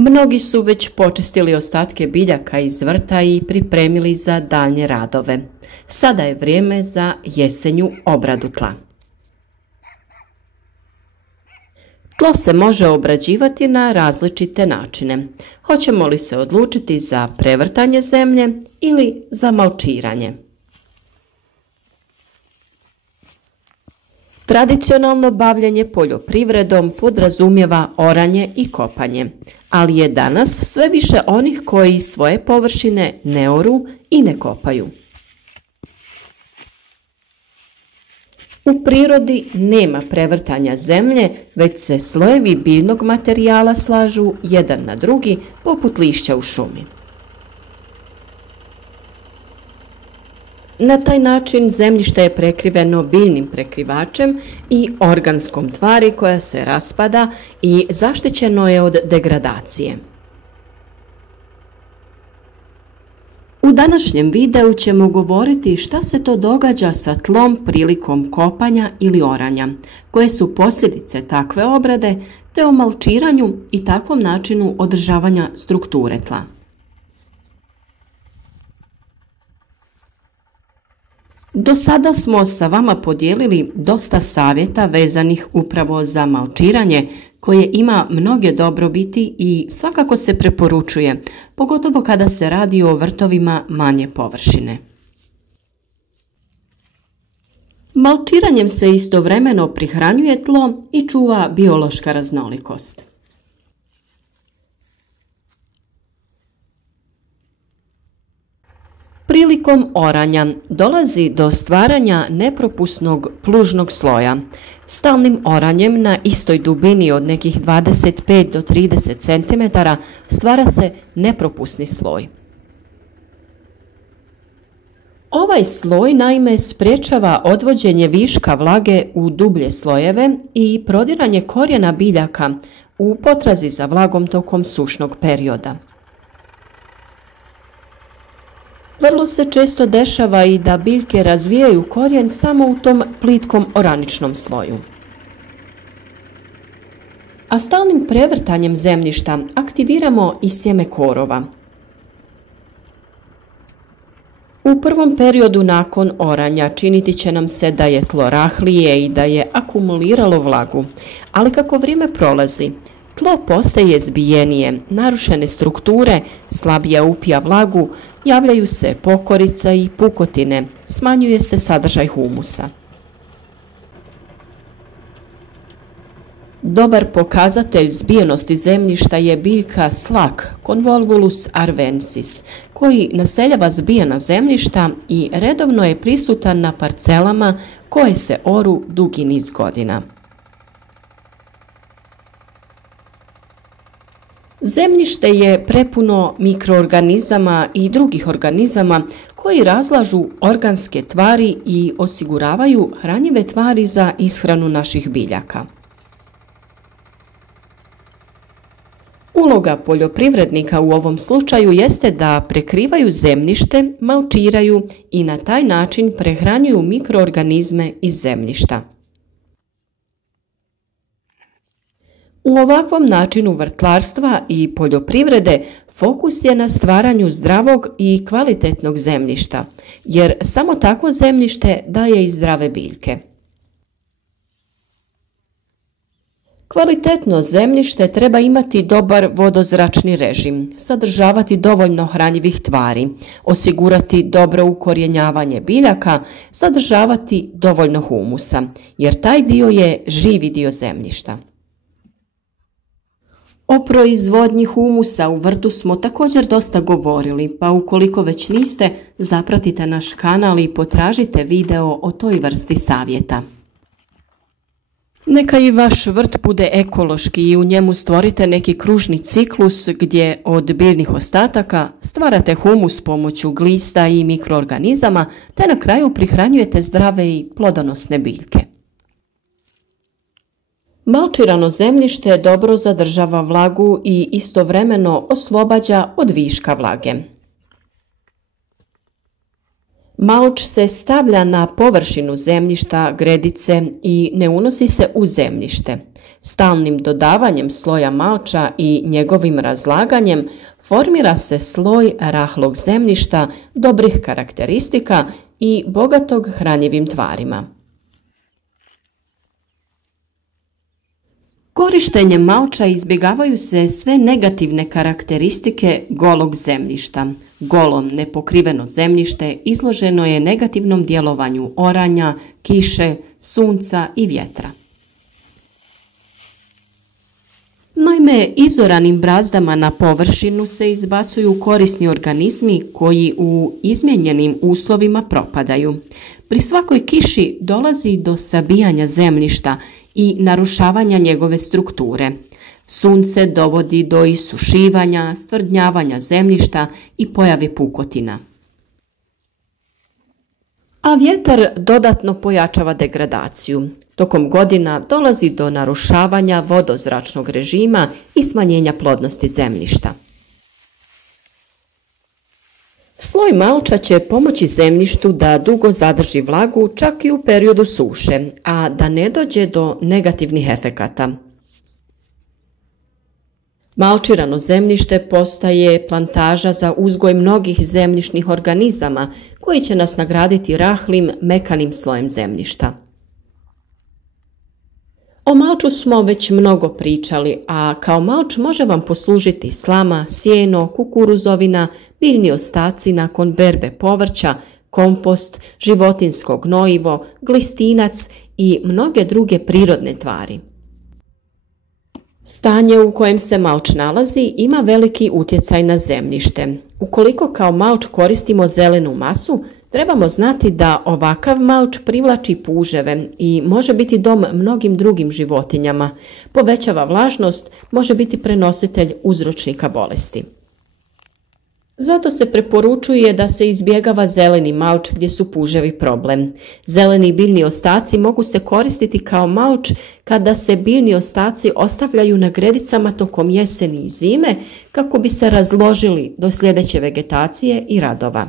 Mnogi su već počistili ostatke biljaka iz vrta i pripremili za daljnje radove. Sada je vrijeme za jesenju obradu tla. Tlo se može obrađivati na različite načine. Hoćemo li se odlučiti za prevrtanje zemlje ili za malčiranje? Tradicionalno bavljenje poljoprivredom podrazumijeva oranje i kopanje, ali je danas sve više onih koji svoje površine ne oru i ne kopaju. U prirodi nema prevrtanja zemlje, već se slojevi biljnog materijala slažu jedan na drugi poput lišća u šumi. Na taj način zemljište je prekriveno biljnim prekrivačem i organskom tvari koja se raspada i zaštićeno je od degradacije. U današnjem videu ćemo govoriti šta se to događa sa tlom prilikom kopanja ili oranja, koje su posljedice takve obrade, te o malčiranju i takvom načinu održavanja strukture tla. Do sada smo sa vama podijelili dosta savjeta vezanih upravo za malčiranje, koje ima mnoge dobrobiti i svakako se preporučuje, pogotovo kada se radi o vrtovima manje površine. Malčiranjem se istovremeno prihranjuje tlo i čuva biološka raznolikost. Prilikom oranja dolazi do stvaranja nepropusnog plužnog sloja. Stalnim oranjem na istoj dubini od nekih 25 do 30 cm stvara se nepropusni sloj. Ovaj sloj naime sprječava odvođenje viška vlage u dublje slojeve i prodiranje korijena biljaka u potrazi za vlagom tokom sušnog perioda. Vrlo se često dešava i da biljke razvijaju korijen samo u tom plitkom oraničnom sloju. A stalnim prevrtanjem zemljišta aktiviramo i sjeme korova. U prvom periodu nakon oranja činiti će nam se da je tlo rahlije i da je akumuliralo vlagu, ali kako vrijeme prolazi, tlo postaje zbijenije, narušene strukture, slabije upija vlagu, javljaju se pokorica i pukotine, smanjuje se sadržaj humusa. Dobar pokazatelj zbijenosti zemljišta je biljka slak Convolvulus arvensis, koji naseljava zbijena zemljišta i redovno je prisutan na parcelama koje se oru dugi niz godina. Zemljište je prepuno mikroorganizama i drugih organizama koji razlažu organske tvari i osiguravaju hranjive tvari za ishranu naših biljaka. Uloga poljoprivrednika u ovom slučaju jeste da prekrivaju zemljište, malčiraju i na taj način prehranjuju mikroorganizme iz zemljišta. U ovakvom načinu vrtlarstva i poljoprivrede fokus je na stvaranju zdravog i kvalitetnog zemljišta, jer samo takvo zemljište daje i zdrave biljke. Kvalitetno zemljište treba imati dobar vodozračni režim, sadržavati dovoljno hranjivih tvari, osigurati dobro ukorjenjavanje biljaka, sadržavati dovoljno humusa, jer taj dio je živi dio zemljišta. O proizvodnji humusa u vrtu smo također dosta govorili, pa ukoliko već niste, zapratite naš kanal i potražite video o toj vrsti savjeta. Neka i vaš vrt bude ekološki i u njemu stvorite neki kružni ciklus gdje od biljnih ostataka stvarate humus pomoću glista i mikroorganizama, te na kraju prihranjujete zdrave i plodonosne biljke. Malčirano zemljište dobro zadržava vlagu i istovremeno oslobađa od viška vlage. Malč se stavlja na površinu zemljišta, gredice i ne unosi se u zemljište. Stalnim dodavanjem sloja malča i njegovim razlaganjem formira se sloj rahlog zemljišta dobrih karakteristika i bogatog hranjivim tvarima. Korištenjem malča izbjegavaju se sve negativne karakteristike golog zemljišta. Golo, nepokriveno zemljište izloženo je negativnom djelovanju oranja, kiše, sunca i vjetra. Naime, izoranim brazdama na površinu se izbacuju korisni organizmi koji u izmijenjenim uslovima propadaju. Pri svakoj kiši dolazi do sabijanja zemljišta i narušavanja njegove strukture. Sunce dovodi do isušivanja, stvrdnjavanja zemljišta i pojave pukotina. A vjetar dodatno pojačava degradaciju. Tokom godina dolazi do narušavanja vodozračnog režima i smanjenja plodnosti zemljišta. Sloj malča će pomoći zemljištu da dugo zadrži vlagu čak i u periodu suše, a da ne dođe do negativnih efekata. Malčirano zemljište postaje plantaža za uzgoj mnogih zemljišnih organizama koji će nas nagraditi rahlim, mekanim slojem zemljišta. O malču smo već mnogo pričali, a kao malč može vam poslužiti slama, sjeno, kukuruzovina, biljni ostaci nakon berbe povrća, kompost, životinjsko gnojivo, glistinac i mnoge druge prirodne tvari. Stanje u kojem se malč nalazi ima veliki utjecaj na zemljište. Ukoliko kao malč koristimo zelenu masu, trebamo znati da ovakav malč privlači puževe i može biti dom mnogim drugim životinjama, povećava vlažnost, može biti prenositelj uzročnika bolesti. Zato se preporučuje da se izbjegava zeleni malč gdje su puževi problem. Zeleni biljni ostaci mogu se koristiti kao malč kada se biljni ostaci ostavljaju na gredicama tokom jeseni i zime kako bi se razložili do sljedeće vegetacije i radova.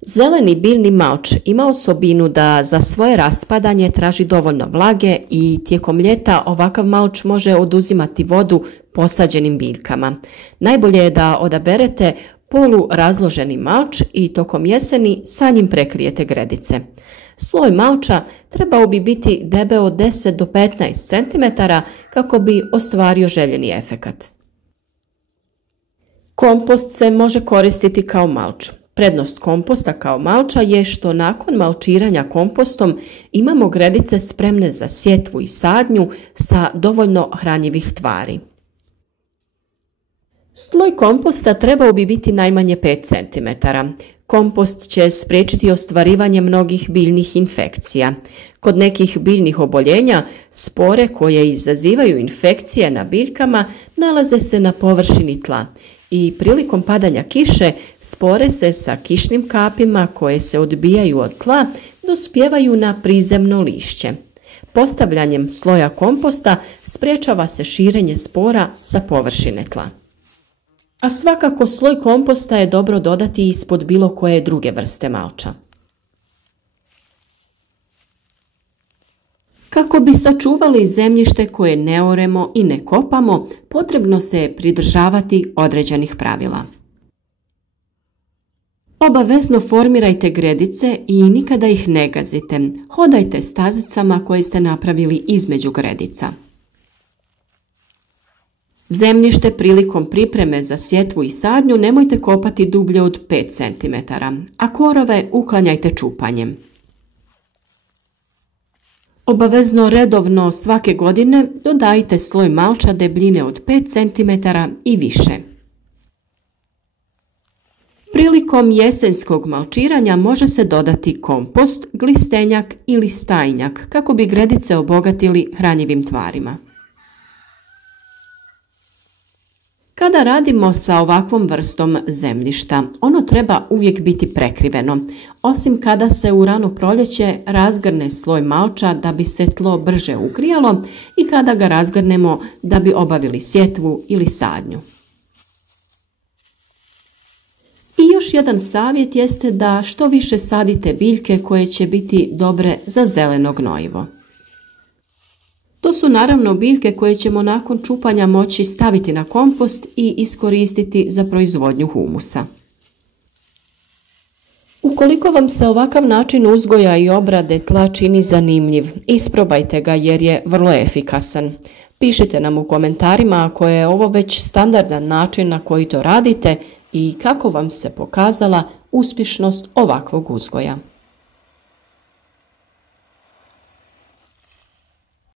Zeleni biljni malč ima osobinu da za svoje raspadanje traži dovoljno vlage i tijekom ljeta ovakav malč može oduzimati vodu posađenim biljkama. Najbolje je da odaberete polurazloženi malč i tokom jeseni sa njim prekrijete gredice. Sloj malča trebao bi biti debeo od 10 do 15 cm kako bi ostvario željeni efekat. Kompost se može koristiti kao malč. Prednost komposta kao malča je što nakon malčiranja kompostom imamo gredice spremne za sjetvu i sadnju sa dovoljno hranjivih tvari. Sloj komposta trebao bi biti najmanje 5 cm. Kompost će spriječiti ostvarivanje mnogih biljnih infekcija. Kod nekih biljnih oboljenja spore koje izazivaju infekcije na biljkama nalaze se na površini tla i prilikom padanja kiše spore se sa kišnim kapima koje se odbijaju od tla dospijevaju na prizemno lišće. Postavljanjem sloja komposta sprječava se širenje spora sa površine tla. A svakako sloj komposta je dobro dodati ispod bilo koje druge vrste malča. Kako bi sačuvali zemljište koje ne oremo i ne kopamo, potrebno se pridržavati određenih pravila. Obavezno formirajte gredice i nikada ih ne gazite. Hodajte stazicama koje ste napravili između gredica. Zemljište prilikom pripreme za sjetvu i sadnju nemojte kopati dublje od 5 cm, a korove uklanjajte čupanjem. Obavezno redovno svake godine dodajte sloj malča debljine od 5 cm i više. Prilikom jesenskog malčiranja može se dodati kompost, glistenjak ili stajnjak kako bi gredice obogatili hranjivim tvarima. Kada radimo sa ovakvom vrstom zemljišta, ono treba uvijek biti prekriveno, osim kada se u rano proljeće razgrne sloj malča da bi se tlo brže ugrijalo i kada ga razgrnemo da bi obavili sjetvu ili sadnju. I još jedan savjet jeste da što više sadite biljke koje će biti dobre za zeleno gnojivo. To su naravno biljke koje ćemo nakon čupanja moći staviti na kompost i iskoristiti za proizvodnju humusa. Ukoliko vam se ovakav način uzgoja i obrade tla čini zanimljiv, isprobajte ga jer je vrlo efikasan. Pišite nam u komentarima ako je ovo već standardan način na koji to radite i kako vam se pokazala uspješnost ovakvog uzgoja.